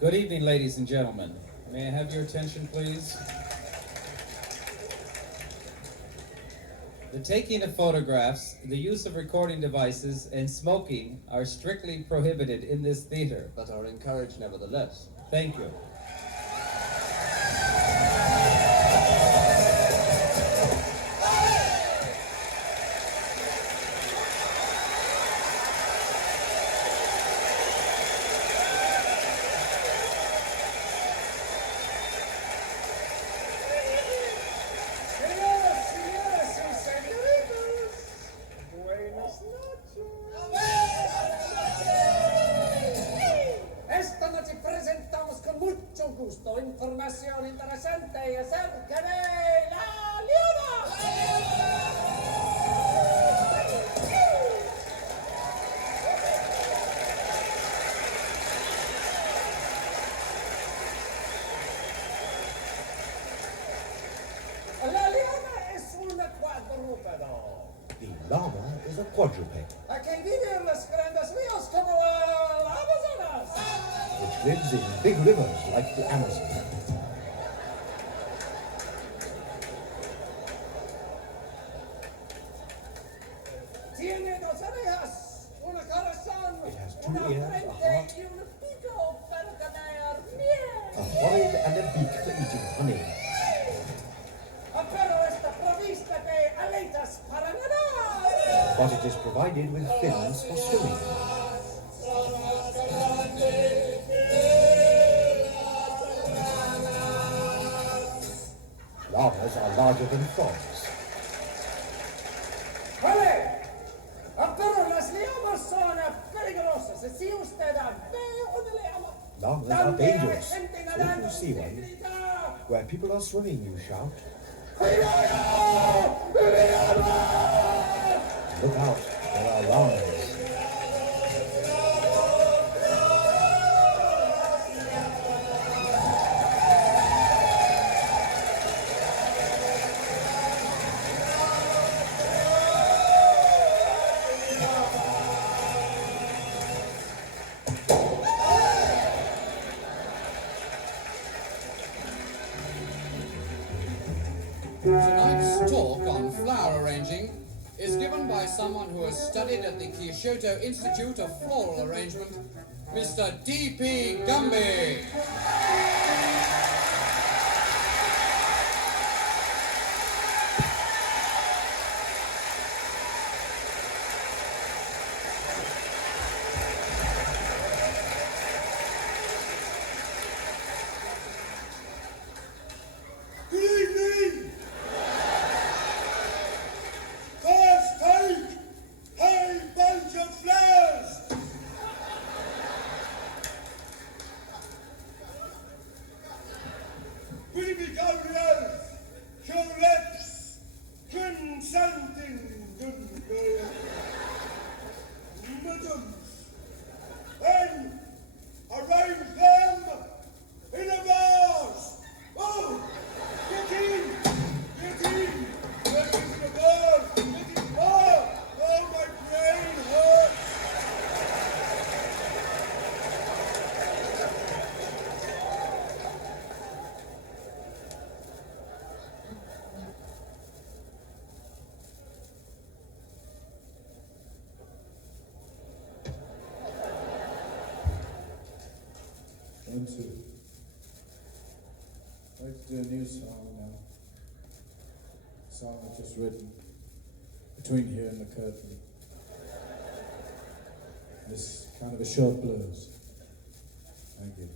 Good evening, ladies and gentlemen. May I have your attention, please? The taking of photographs, the use of recording devices, and smoking are strictly prohibited in this theater. But are encouraged nevertheless. Thank you. Información interesante acerca de la Llama. La Llama es un cuadrúpedo. The llama is a quadruped, Que vive en los grandes ríos como el Amazonas. which lives in big rivers like the Amazon. Tiene dos orejas, un corazón, It has two una ears, a frente heart, y un pico para comer miel. a forehead and a beak for eating honey. Pero está provista de aletas para nadar. But it is provided with fins for swimming. Llamas are larger than frogs. Vale, pero las llamas son peligrosas. Si usted ve una llama, Llamas are donde hay dangerous. gente If nadando, you see usted one, grita, where people are swimming, you shout, ¡Cuidado! ¡Llama! look out, there are llamas. Tonight's talk on flower arranging is given by someone who has studied at the Kyoto Institute of Floral Arrangement, Mr. D.P. Gumby. Good evening! First take! Hey, bunch of flowers! Pretty Gabriels, tulips, chrysanthemums, madams, and arrange them in a vase. Oh, get in, get in, get into the vase, get in. Oh, my brain hurts. One, two. I'd like to do a new song now. A song I've just written between here and the curtain. This kind of a short blues. Thank you.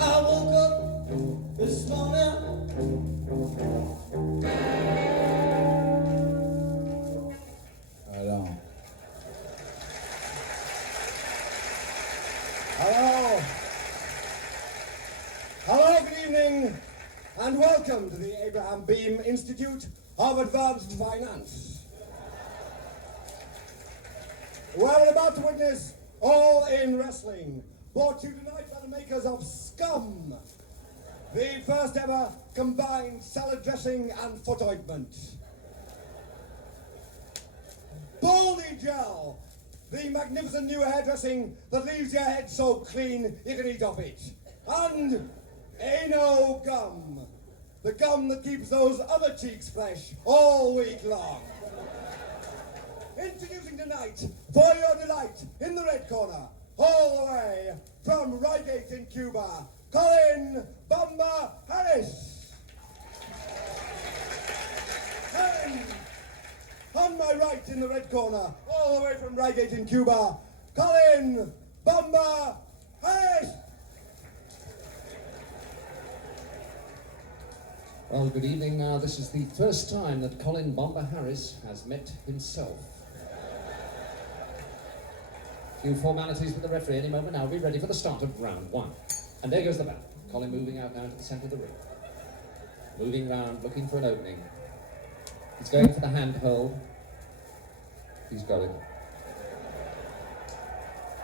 I woke up this morning. Right on. Hello. Hello, good evening, and welcome to the Abraham Beam Institute of Advanced Finance. We're about to witness All In Wrestling, brought to you tonight by the makers of Scum. the first ever combined salad dressing and foot ointment. Baldy Gel, the magnificent new hairdressing that leaves your head so clean you can eat off it. And Ano Gum, the gum that keeps those other cheeks fresh all week long. Introducing tonight, for your delight, in the red corner, all the way from Reigate in Cuba, Colin Bumba Harris. And on my right in the red corner, all the way from Reigate in Cuba, Colin Bumba Harris. Well, good evening. This is the first time that Colin Bumba Harris has met himself. Few formalities with the referee any moment now. We're ready for the start of round one. And there goes the bat. Colin moving out now to the centre of the ring. Moving round, looking for an opening. He's going for the handhold. He's got it.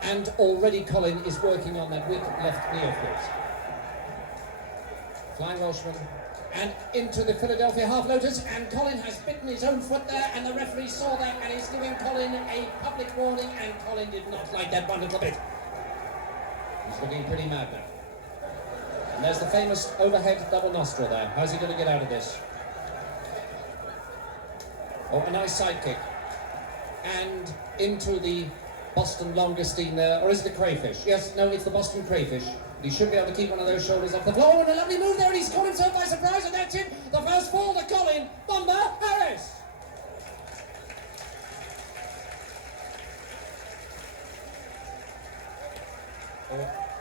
And already Colin is working on that weak left knee of his. Flying Welshman. And into the Philadelphia half lotus, and Colin has bitten his own foot there, and the referee saw that, and he's giving Colin a public warning, and Colin did not like that one little bit. He's looking pretty mad now. And there's the famous overhead double nostril there. How's he going to get out of this? Oh, a nice side kick. And into the Boston Longestine there, or is it the crayfish? Yes, no, it's the Boston crayfish. He should be able to keep one of those shoulders off the floor, and a lovely move there, and he's caught himself by surprise, and that's it. The first fall to Colin Bumba Harris.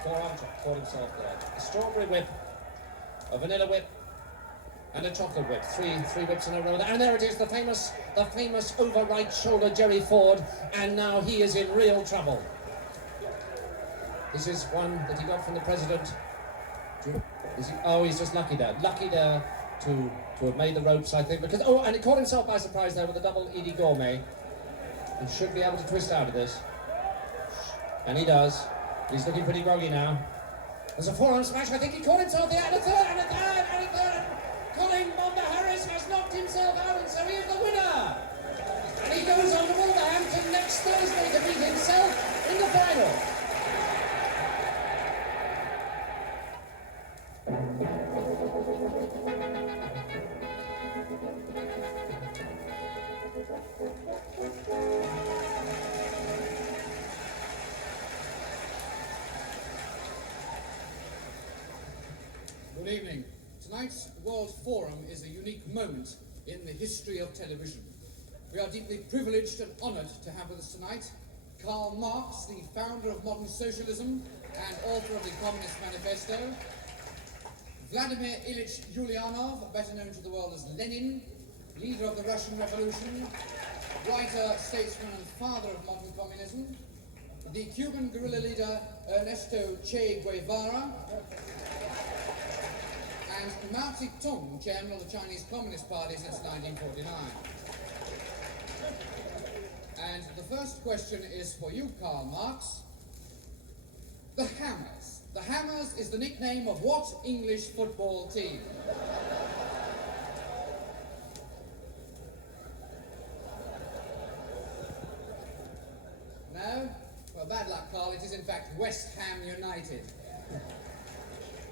Forearm chop, caught himself there. A strawberry whip, a vanilla whip, and a chocolate whip. Three whips in a row there. And there it is, the famous over right shoulder Jerry Ford, and now he is in real trouble. This is one that he got from the president. He's just lucky there. Lucky there to have made the ropes, I think, because, and he caught himself by surprise there with a double Edie Gourmet. He should be able to twist out of this. And he does. He's looking pretty groggy now. There's a forearm smash. I think he caught himself there, and a third, and a third, and a third. Colin Bumba Harris has knocked himself out, and so he is the winner. And he goes on to Wolverhampton next Thursday to meet himself in the final. Good evening. Tonight's World Forum is a unique moment in the history of television. We are deeply privileged and honoured to have with us tonight Karl Marx, the founder of modern socialism and author of the Communist Manifesto, Vladimir Ilyich Ulyanov, better known to the world as Lenin, leader of the Russian Revolution, writer, statesman and father of modern communism, the Cuban guerrilla leader Ernesto Che Guevara, and Mao Zedong, chairman of the Chinese Communist Party since 1949. And the first question is for you, Karl Marx. The Hammers. The Hammers is the nickname of what English football team? No? Well, bad luck, Karl. It is in fact West Ham United.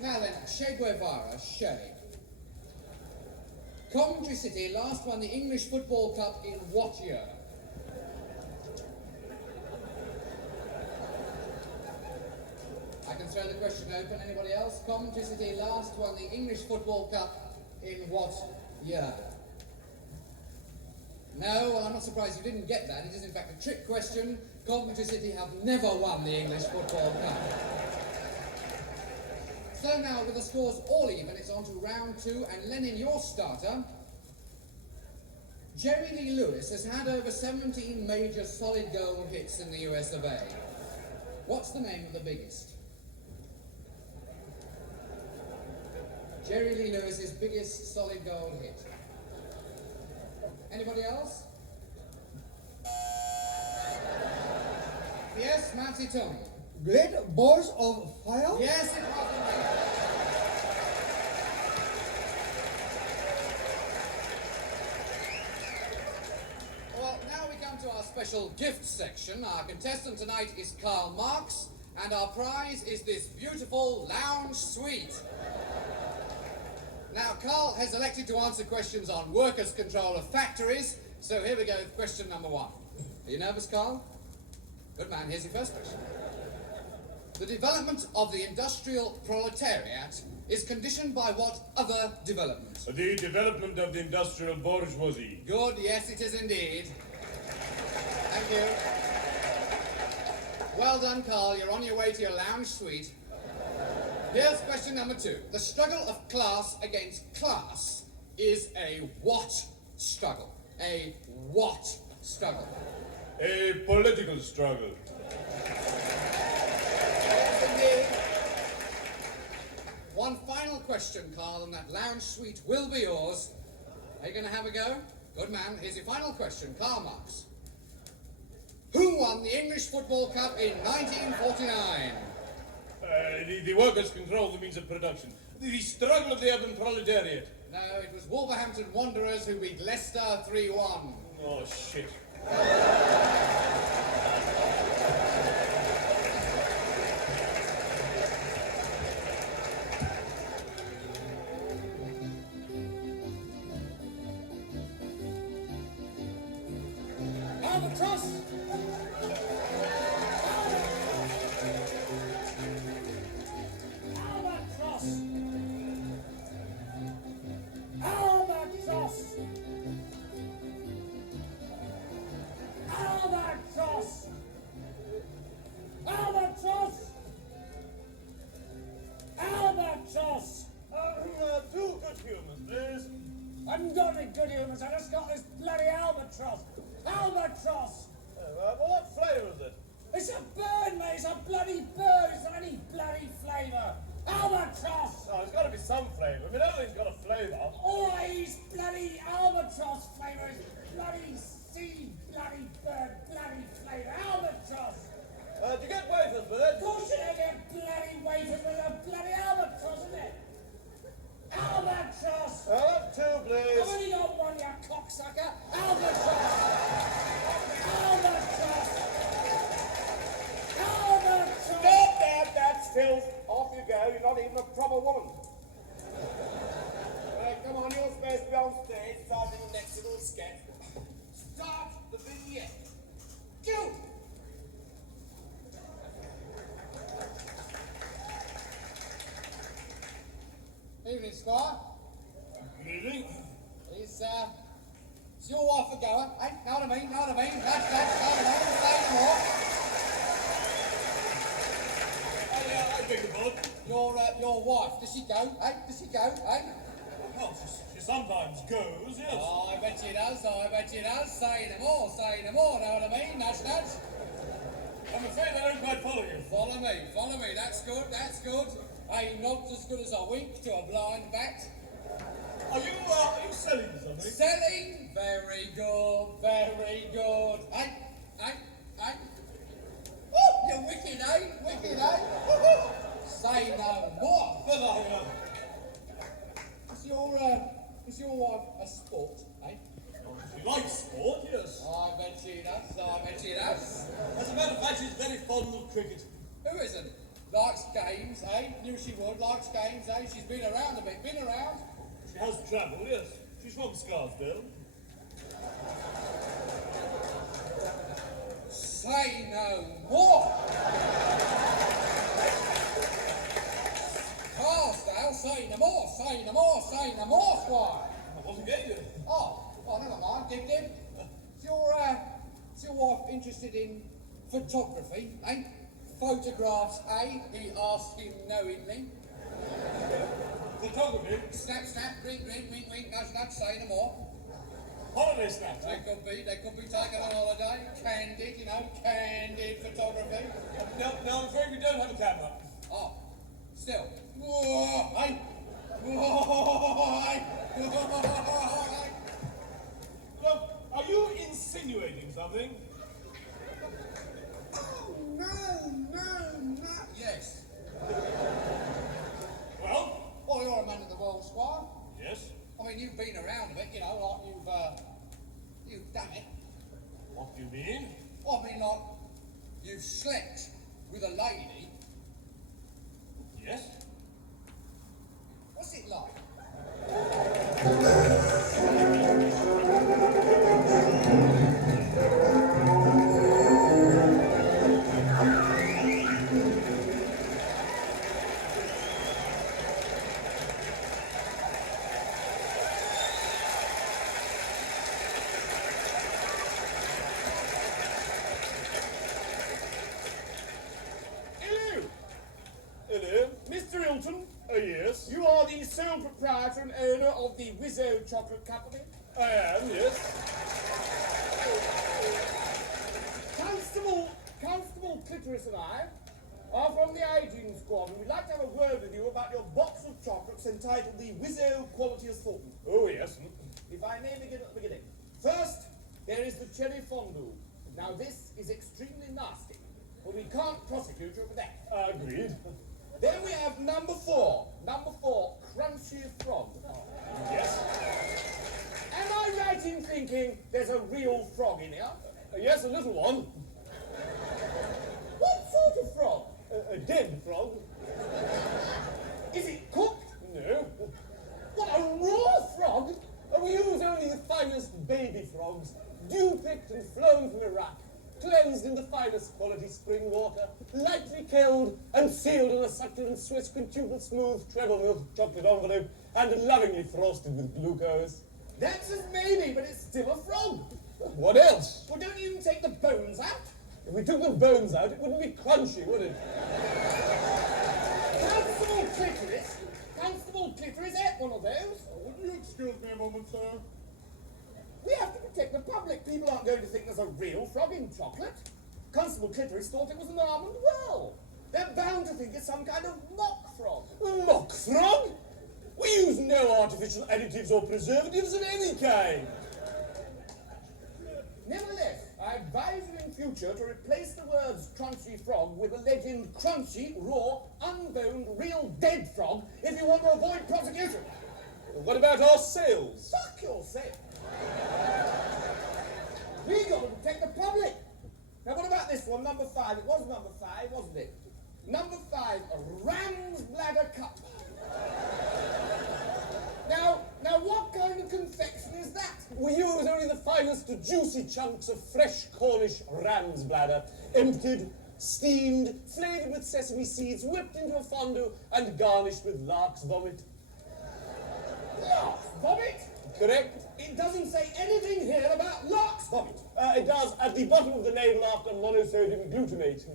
Now then, Che Guevara, Che. Coventry City last won the English Football Cup in what year? I can throw the question open. Anybody else? Coventry City last won the English Football Cup in what year? No, well, I'm not surprised you didn't get that. It is in fact a trick question. Coventry City have never won the English Football Cup. So now, with the scores all even, it's on to round two, and Lenin, your starter. Jerry Lee Lewis has had over 17 major solid gold hits in the US of A. What's the name of the biggest? Jerry Lee Lewis's biggest solid gold hit. Anybody else? Yes, Mao Zedong. Great balls of fire? Yes, it was indeed. to our special gift section. Our contestant tonight is Karl Marx, and our prize is this beautiful lounge suite. Now, Karl has elected to answer questions on workers' control of factories, so here we go with question number 1. Are you nervous, Karl? Good man, here's your first question. The development of the industrial proletariat is conditioned by what other development? The development of the industrial bourgeoisie. Good, yes it is indeed. Thank you. Well done, Karl, you're on your way to your lounge suite. Here's question number 2. The struggle of class against class is a what struggle? A what struggle? A political struggle. Yes, indeed. One final question, Karl, and that lounge suite will be yours. Are you going to have a go? Good man. Here's your final question, Karl Marx. Who won the English Football Cup in 1949? The workers control the means of production. The struggle of the urban proletariat. No, it was Wolverhampton Wanderers who beat Leicester 3-1. Oh, shit. Albatross! Albatross! Albatross! Albatross! Albatross! Albatross! Two good humans, please. I haven't got any good humans, I just got this bloody albatross! Albatross! What flavour is it? It's a bird, mate! It's a bloody bird! It's not any bloody flavour! Albatross! Oh, there's got to be some flavour. I mean, everything's got a flavour. Alright, he's bloody albatross flavour! It's bloody sea, bloody bird, bloody flavour! Albatross! Do you get wafers with it? Of course you don't get bloody wafers with a bloody albatross, isn't it? Albatross! That's two, I've please. only got one, you cocksucker! Albatross! Albatross! Albatross! Stop that, that's filth. Off you go, you're not even a proper woman. Right, come on, you're supposed to be on stage, starting the next little sketch. Start the vignette. Go! Evening, Squire. Good evening. Is your wife a goer? Eh? Know what I mean? Know what I mean? That's, know what I mean? Say no more. I beg your pardon. Your wife, does she go? Eh? Does she go? Eh? Well, she sometimes goes, yes. Oh, I bet she does. I bet she does. Say no more. Say no more. Know what I mean? Nudge, nudge. I'm afraid I don't quite follow you. Follow me. Follow me. That's good. That's good. Ain't not as good as a wink to a blind bat. Are you selling something? Selling? Very good. Very good. Hey, hey, hey. Woo! You're wicked, eh? Wicked, eh? Woo-hoo. Say no more. Well, Is your wife a sport, eh? she likes sport, yes. I bet she does. I bet she does. As a matter of fact, she's very fond of cricket. Who isn't? Likes games, eh? Knew she would. Likes games, eh? She's been around a bit. Been around. She has travelled, yes. She's from Scarsdale. Say no more. Carsdale, say no more. Say no more. Say no more, Squire. I wasn't getting you. Oh, never mind. Give. Is your wife interested in photography, eh? Photographs, eh? He asked him knowingly. Photography? Snap, snap, wink, wink, nudge, nudge, say no more. Holiday snaps. They could be taken on holiday. Candid photography. No, I'm afraid we don't have a camera. Oh, still. Whoa, eh? Whoa, eh? Whoa, eh? Look, are you insinuating something? Oh, no. Yes. Well? Well, you're a man of the world, Squire. Yes. I mean, you've been around a bit, like you've done it. What do you mean? I mean, like, you've slept with a lady. Yes? What's it like? Hello! Hello, Mr. Hilton. Yes. You are the sole proprietor and owner of the Wizo Chocolate Company? I am, yes. Constable Clitoris and I are from the A10 squad, and we'd like to have a word with you about your box of chocolates entitled the Wizo Quality Assortment. Oh, yes. If I may begin at the beginning. First, there is the cherry fondue. Now, this is extremely nasty, but we can't prosecute you for that. Agreed. Then we have number four. Number four, crunchy frog. Yes. Am I right in thinking there's a real frog in here? Yes, a little one. What sort of frog? A dead frog. Is it cooked? No. What, a raw frog? We use only the finest baby frogs, dew-picked and flown from Iraq, cleansed in the finest quality spring water, lightly killed and sealed in a succulent Swiss quintuple smooth treble milk chocolate envelope, and lovingly frosted with glucose. That's just maybe, but it's still a frog. What else? Well, don't you even take the bones out? If we took the bones out, it wouldn't be crunchy, would it? Constable Clitoris ate one of those. Would you excuse me a moment, sir? We have to protect the public. People aren't going to think there's a real frog in chocolate. Constable Clitoris thought it was an almond well. They're bound to think it's some kind of mock frog. Mock frog? We use no artificial additives or preservatives of any kind. Nevertheless, I advise you in future to replace the words crunchy frog with the legend crunchy, raw, unboned, real dead frog if you want to avoid prosecution. What about our sales? Fuck yourself. We got to protect the public. Now what about this one, number 5? It was number 5, wasn't it? Number 5, a ram's bladder cup. Now what kind of confection is that? We use only the finest juicy chunks of fresh Cornish ram's bladder, emptied, steamed, flavoured with sesame seeds, whipped into a fondue, and garnished with lark's vomit. Lark's vomit? Correct? It doesn't say anything here about lark's vomit. It does at the bottom of the label after monosodium glutamate.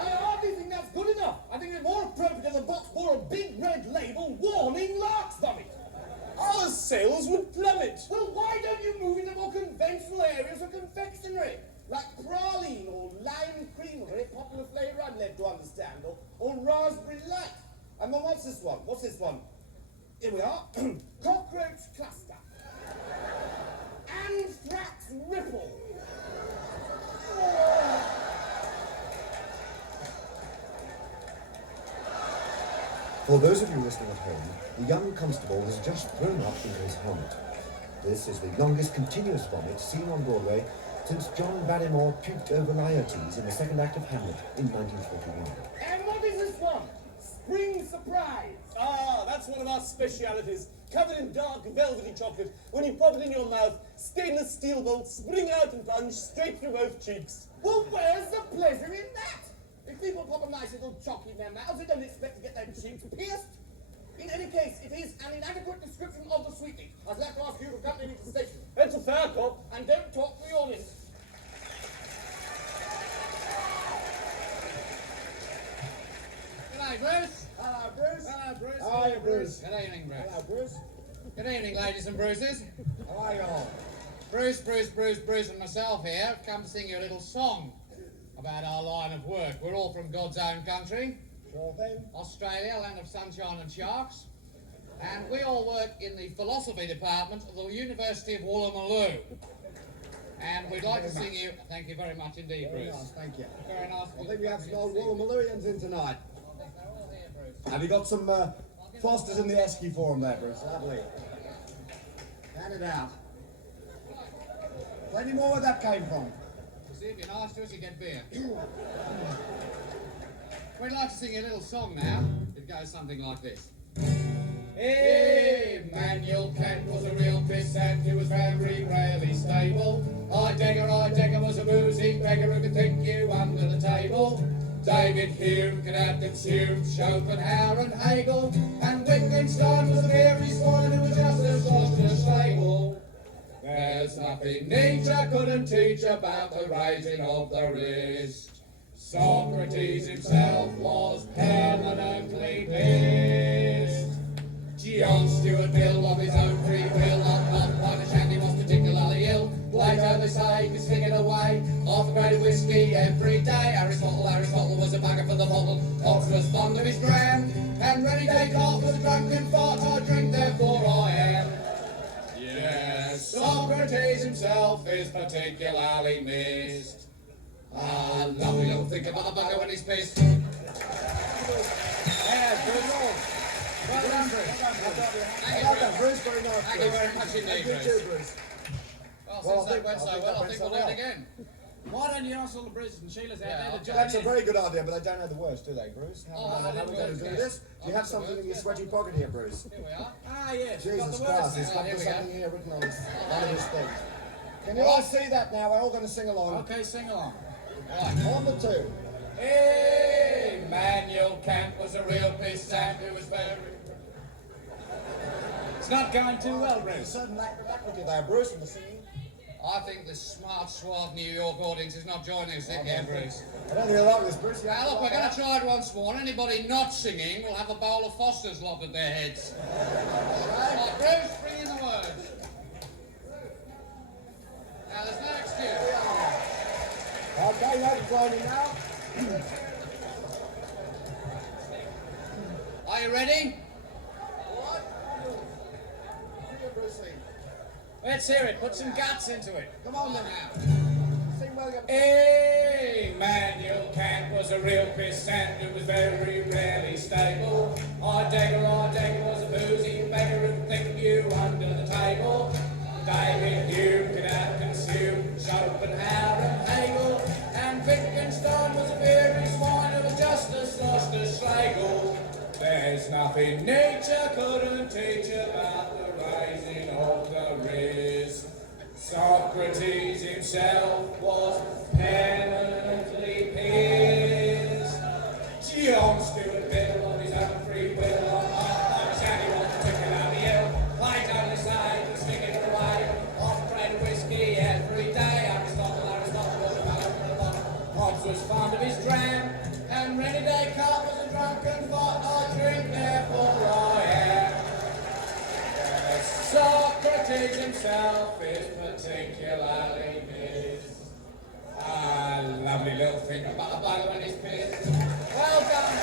I hardly think that's good enough. I think it's more appropriate if the box bore a big red label warning lark's vomit. Our sales would plummet. Well, why don't you move into more conventional areas of confectionery? Like praline or lime cream, a very popular flavour I'm led to understand, or raspberry light. And then what's this one? What's this one? Here we are. Cockroach cluster. Anthrax ripple. For those of you listening at home, the young constable has just thrown up into his helmet. This is the longest continuous vomit seen on Broadway since John Barrymore puked over Laertes in the second act of Hamlet in 1941. And what is this one? Spring surprise. Ah, that's one of our specialities. Covered in dark, velvety chocolate. When you pop it in your mouth, stainless steel bolts spring out and plunge straight through both cheeks. Well, where's the pleasure in that? If people pop a nice little choc in their mouths, they don't expect to get their cheeks pierced. In any case, it is an inadequate description of the sweetmeat. I'd like to ask you to accompany me to the station. That's a fair cop. And don't talk to your list. G'day, Bruce. Hello, Bruce. Hello, Bruce. How are you, Bruce? Good evening, Bruce. Hello, Bruce. Good evening, ladies and Bruces. How are you all? Bruce, and myself here have come to sing you a little song about our line of work. We're all from God's own country, Sure thing. Australia, land of sunshine and sharks. And we all work in the philosophy department of the University of Woolloomooloo. And we'd like to sing you, thank you very much indeed, Very Bruce. nice, thank you. Very nice. I think we have some old Woolloomoolooians in tonight. They're all here, Bruce. Have you got some Fosters in the Esky for them there, Bruce? Lovely. Hand it out. Plenty more where that came from. See if you're nice to us, you get beer. We'd like to sing a little song now. It goes something like this. Hey, Manuel Kant was a real pissant who was very rarely stable. I Degger was a boozy beggar who could think you under the table. David Hume could have consumed Schopenhauer and Hegel. And Wittgenstein was a very swine who was just as lost as stable. There's nothing Nietzsche couldn't teach about the raising of the wrist. Socrates himself was permanently pissed. John Stuart Mill, of his own free will, not by the shandy, was particularly ill. Plato, they say, could stick it away, half a grade of whiskey every day. Aristotle was a bagger for the bottle. Hobbes was fond of his dram, and Rennie Descartes was a drunken fart. I drink, therefore I am. Yes, Socrates himself is particularly missed. Ah, lovely little think about the bugger when he's pissed. Yeah, Bruce. Well done, Bruce. Thank you, Bruce. Very nice. Thank you very much indeed, Thank you, Bruce. Bruce. Well, Well, since that went so well, I think we'll do it again. Why don't you ask all the Bruces and Sheilas out there to join That's a in? very good idea, but they don't know the words, do they, Bruce? How are we going to do this? Do you have something in your sweaty pocket here, Bruce? Here we are. Ah, yes, we've got Jesus the words Christ, he's now. got here we go. something here written on his thing. Can you all see that now? We're all going to sing along. Okay, sing along. On the two. Hey, Manuel Kant was a real pissant who was very... It's not going too well, There's a Bruce. certain lack of there, Bruce, in the singing. I think the smart, suave New York audience is not joining us again, Bruce. I don't think I like this, Bruce. You Now have look, to we're like going to try it once more. Anybody not singing will have a bowl of Foster's lobbed at their heads. Right, Bruce, bring in the words. Now, there's no excuse. that. Okay, no complaining now. Are you ready? What? Bruce, sing. Let's hear it. Put some guts into it. Come on, then. Now. Sing well again. Hey, Manuel Kant was a real pissant who was very rarely stable. I Degger was a boozy beggar who'd think you under the table. David Hume could have consumed Schopenhauer and Hegel. And Wittgenstein was a very swine who was just as lost as Schlegel. There's nothing nature couldn't teach about the raising of the wrist. Socrates himself was permanently pissed. John Stuart Mill, of his own free will, on Shandy was particularly ill. Plato, they say, could stick it away, half a grade of whiskey every day. Aristotle was a bagger for the bottle. Hobbes was fond of his dram, and Rennie Descartes was a drunken fart. I drink, therefore I am. Yes, Socrates himself is particularly missed. Ah, lovely little thing about a bugger when he's pissed. Well done.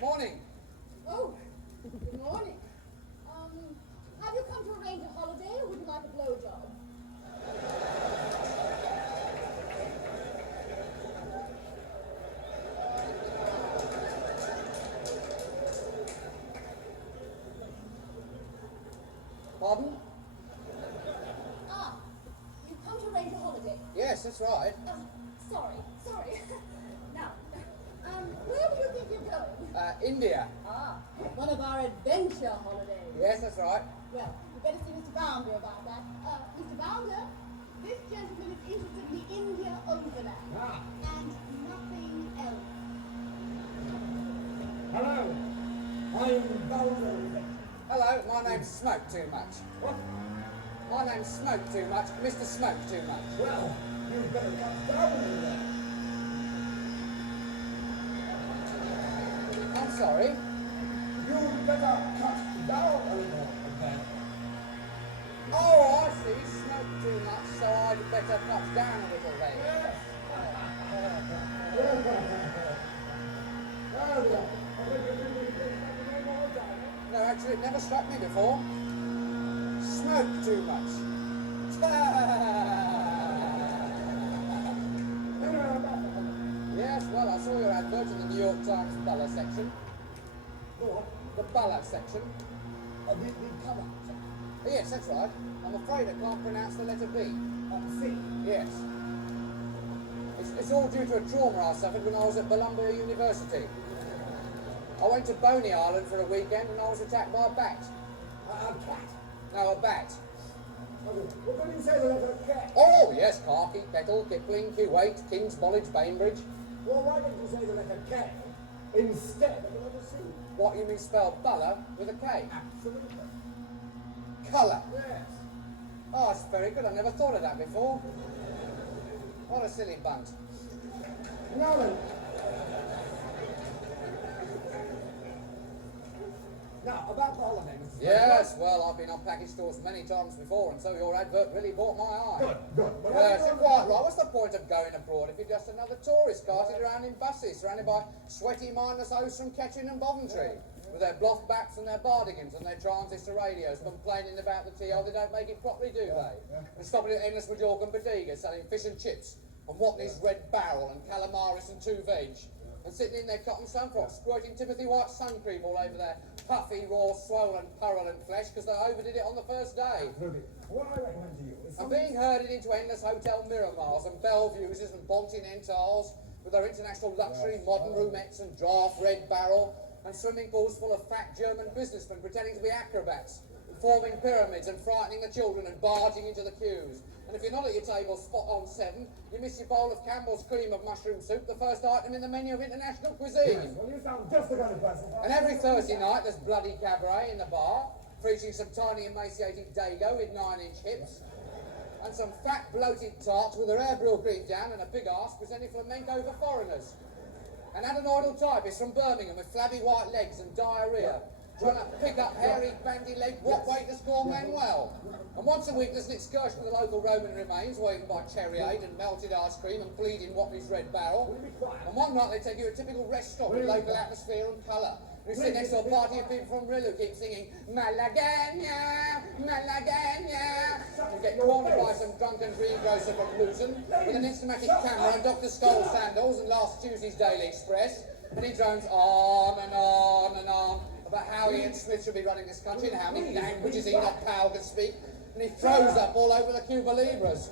Morning. Oh, good morning. Have you come to arrange a holiday or would you like a blowjob? Pardon? Ah, you've come to arrange a holiday. Yes, that's right. Sorry. Now, where do you think you're going? India. Ah, one of our adventure holidays. Yes, that's right. Well, you better see Mr. Bounder about that. Mr. Bounder, this gentleman is interested in the India overland. And nothing else. Hello. I'm Bounder. Hello, my name's Smoke Too Much. What? My name's Smoke Too Much, Mr. Smoke Too Much. Well, you'd better cut down with that. I'm sorry. You'd better cut down a little with that. Oh, I see. Smoke too much, so I'd better cut down a little then. No, actually, it never struck me before. Smoke too much. advert in the New York Times Bala section. Go on. The Bala section. The cover. Yes, that's right. I'm afraid I can't pronounce the letter B. C. Yes. It's all due to a trauma I suffered when I was at Columbia University. I went to Boney Island for a weekend and I was attacked by a bat. A cat. No, a bat. What did you say the letter cat? Oh, yes, Clarkey, Kettle, Kipling, Q8, King's College, Bainbridge. Well, why didn't you say the letter K instead of the letter C? What, you mean spell Bala with a K? Absolutely. Colour. Yes. Oh, that's very good. I never thought of that before. What a silly bunt. Now then. Now, about the holiday, Mr. Yes, well, I've been on package stores many times before, and so your advert really caught my eye. Good. Yes, you're quite right. What's the point of going abroad if you're just another tourist carted around in buses, surrounded by sweaty mindless hosts from Ketchin and Boventry, with their block bats and their bardigans and their transistor radios, complaining about the TO they don't make it properly, do they? And stopping at Endless Majorca and Bodega, selling fish and chips, and Watley's Red Barrel and calamaris and two veg, and sitting in their cotton sunfrocks, squirting Timothy White sun cream all over their puffy, raw, swollen, purulent flesh because they overdid it on the first day. Ruby, what I recommend to you is And being herded into endless hotel Miramars and Bellevues and Continentals with their international luxury modern roomettes and draft Red Barrel and swimming pools full of fat German businessmen pretending to be acrobats, forming pyramids and frightening the children and barging into the queues. And if you're not at your table spot on 7, you miss your bowl of Campbell's cream of mushroom soup, the first item in the menu of international cuisine. Well, you sound just the kind of person. And every Thursday night there's bloody cabaret in the bar, featuring some tiny emaciated dago with 9-inch hips, and some fat bloated tarts with their hair brill cream down and a big arse presenting flamenco for foreigners. An adenoidal typist from Birmingham with flabby white legs and diarrhea, trying to pick up hairy, bandy-legged, what-waiters called Manuel. And once a week there's an excursion to the local Roman remains, where you can buy cherryade and melted ice cream and bleeding Watley's Red Barrel. And one night they take you to a typical rest stop with local atmosphere and colour. And you sit next to a party of people from Rill who keep singing Malagana, Malagana. You get cornered by some drunken greengrocer from Luton with an Instamatic camera and Dr. Skull sandals and last Tuesday's Daily Express. And he drones on and on and on about how Ian Smith should be running this country and how many languages Enoch Powell can speak. And he throws up all over the Cuba Libras.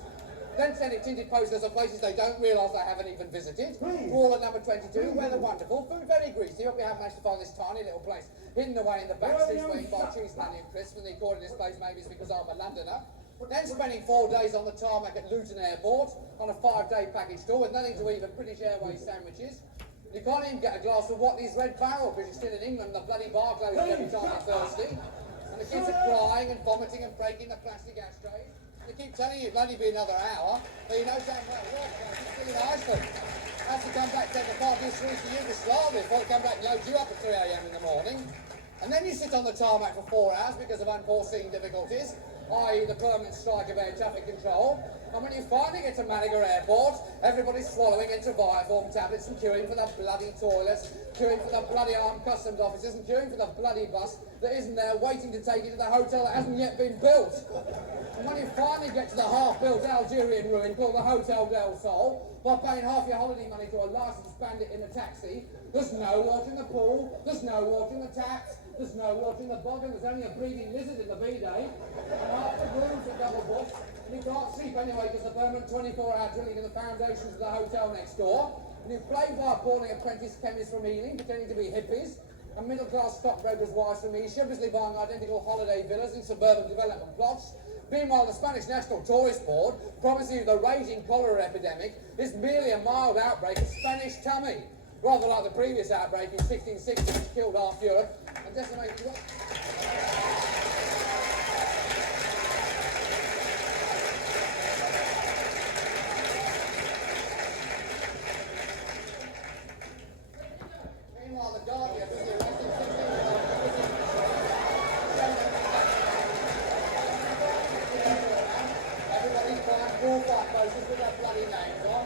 Then send it tinted posters of places they don't realise they haven't even visited. All at number 22, where they're wonderful, food very greasy. Hope you haven't managed to find this tiny little place hidden away in the back streets where you can buy cheese, money and crisps, and they call it this place maybe it's because I'm a Londoner. Then spending 4 days on the tarmac at Luton Airport on a 5-day package tour with nothing to eat but British Airways sandwiches. You can't even get a glass of Watley's Red Barrel because you're still in England and the bloody bar closes every time you're thirsty. And the kids are crying and vomiting and breaking the plastic ashtrays. They keep telling you it'll only be another hour, but you know damn well it's still in Iceland. Has to come back to take the party through to Yugoslavia before they come back and load you up at 3 a.m. in the morning. And then you sit on the tarmac for 4 hours because of unforeseen difficulties, i.e. the permanent strike of air traffic control. And when you finally get to Malaga Airport, everybody's swallowing Intraviaform tablets and queuing for the bloody toilets, queuing for the bloody armed customs officers and queuing for the bloody bus that isn't there waiting to take you to the hotel that hasn't yet been built. And when you finally get to the half-built Algerian ruin called the Hotel del Sol, by paying half your holiday money to a licensed bandit in a taxi, there's no water in the pool, there's no water in the taps, there's no water in the bog, and there's only a breathing lizard in the bidet, and half the rooms are double booked, and you can't sleep anyway because the permanent 24-hour drilling in the foundations of the hotel next door, and you're plagued by appalling apprentice chemists from Ealing pretending to be hippies, and middle-class stockbrokers' wives from East shamelessly buying identical holiday villas in suburban development plots. Meanwhile, the Spanish National Tourist Board promises you the raging cholera epidemic is merely a mild outbreak of Spanish tummy, rather like the previous outbreak in 1660 which killed half Europe and decimated Europe. Meanwhile, the Guardian was arresting 16 everybody's buying bullfight posters with their bloody names on.